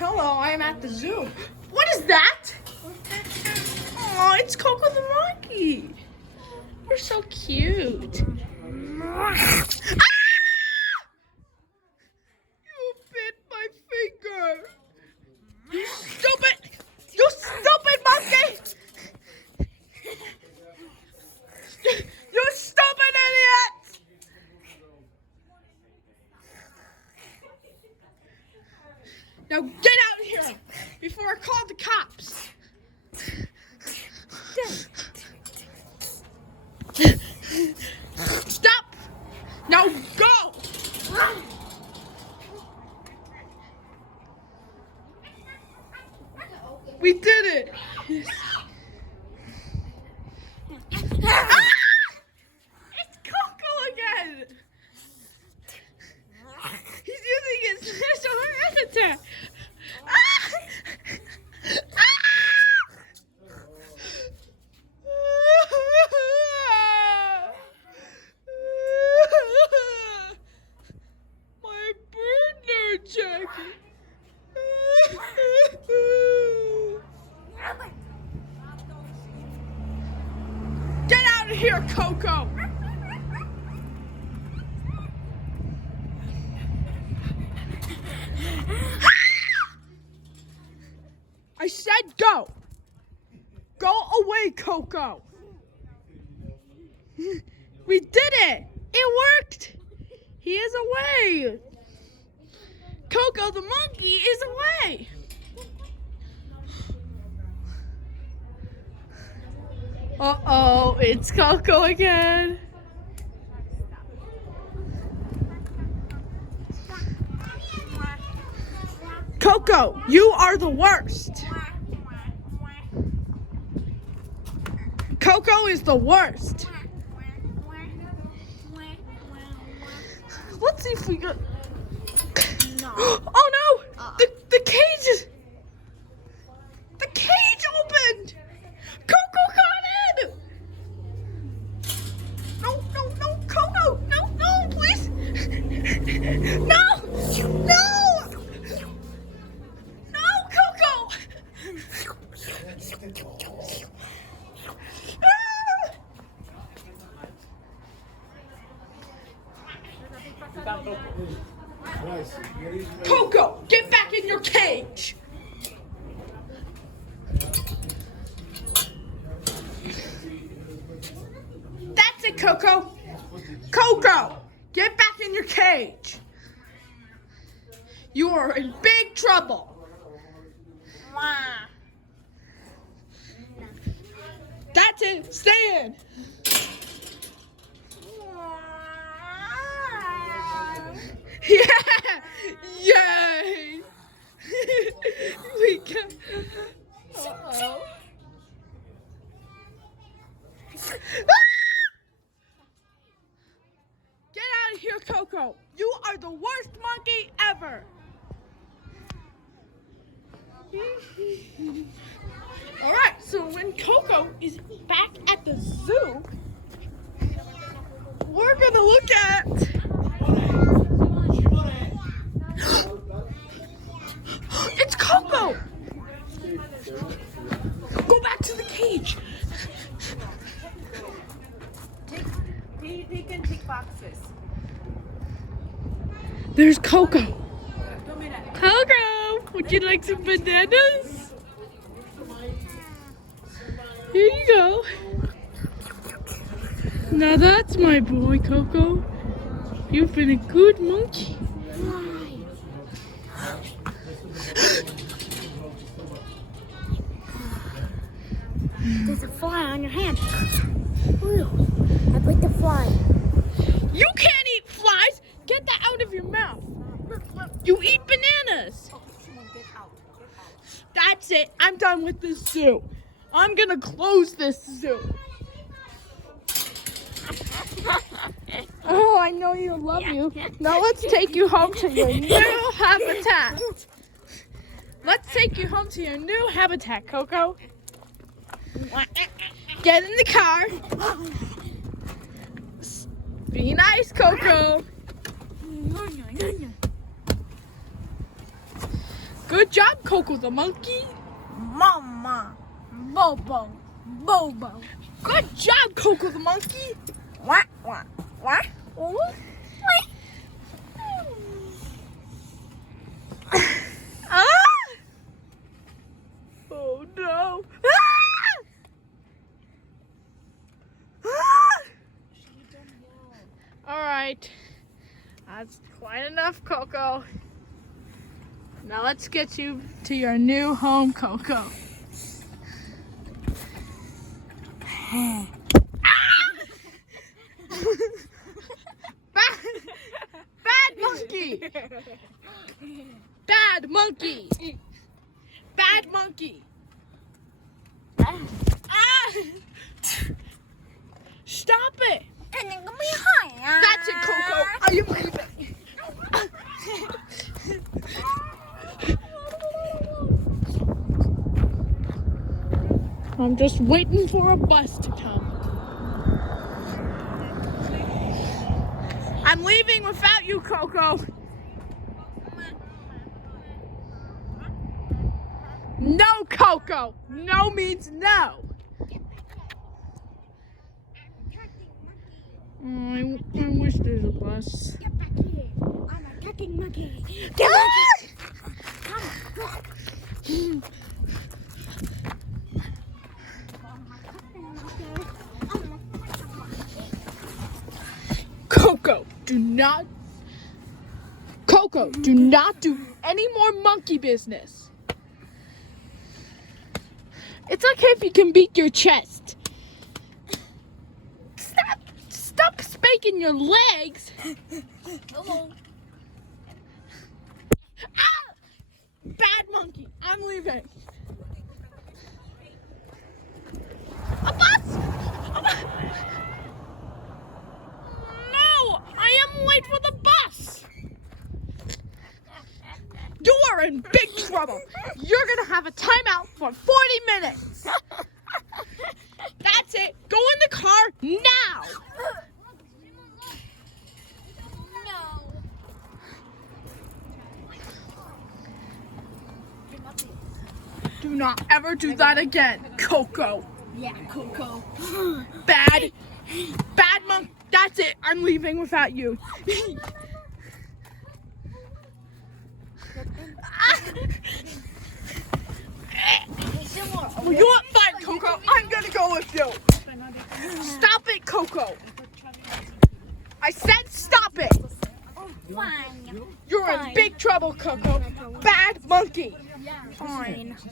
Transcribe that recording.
Hello, I'm at the zoo. What is that? Oh, it's Coco the monkey. You're so cute. Ah! You bit my finger. You stupid! You stupid monkey! You stupid idiot! Now get out of here before I call the cops. Stop! Now go! We did it! Ah! It's Coco again! He's using his special hand attack! Ah! My burner jacket! Get out of here, Coco! I said go! Go away, Coco! We did it! It worked! He is away! Coco the monkey is away! Uh-oh, it's Coco again. Coco, you are the worst. Coco is the worst. Let's see if we got... No. Oh no! The cage is... The cage opened! Coco got in! No, no, no, Coco! No, no, please! No! No! No, Coco! Coco, get back in your cage! That's it, Coco! Coco, get back in your cage! You are in big trouble! That's it, stay in! Yeah! Yay! We got... Uh-oh. Get out of here, Coco! You are the worst monkey ever! Alright, so when Coco is back at the zoo, we're gonna look at... It's Coco! Go back to the cage! He can pick boxes. There's Coco! Coco! Would you like some bananas? Here you go. Now that's my boy, Coco. You've been a good monkey. There's a fly on your hand. Ooh, I put the fly. You can't eat flies! Get that out of your mouth! You eat bananas! Get out. That's it. I'm done with this zoo. I'm gonna close this zoo. Oh, I know you love you. Now let's take you home to your new habitat. Let's take you home to your new habitat, Coco. Get in the car. Be nice, Coco. Good job, Coco the monkey. Mama. Bobo. Bobo. Good job, Coco the monkey. What? What? What? Ah! Oh no. Ah! Ah! All right. That's quite enough, Coco. Now let's get you to your new home, Coco. Bad monkey! Bad monkey! Bad monkey! Ah! Stop it! That's it, Coco. I am leaving. I'm just waiting for a bus to come. I'm leaving without you, Coco. No, Coco. No means no. Oh, I wish there's a bus. Get back here. I'm a talking monkey. Get back here. Come back. Coco, do not do any more monkey business. It's okay if you can beat your chest. Stop spanking your legs. Ah! Bad monkey, I'm leaving. A bus! No, I am late for the bus. You are in big trouble. You're gonna have a timeout for 40 minutes. That's it. Go in the car now. Do not ever do that again, Coco. Yeah, Coco. Bad monk. That's it. I'm leaving without you. Well, you want fine, Coco? I'm gonna go with you. Stop it, Coco. I said stop it. Fine. You're in big trouble, Coco. Bad monkey. Fine.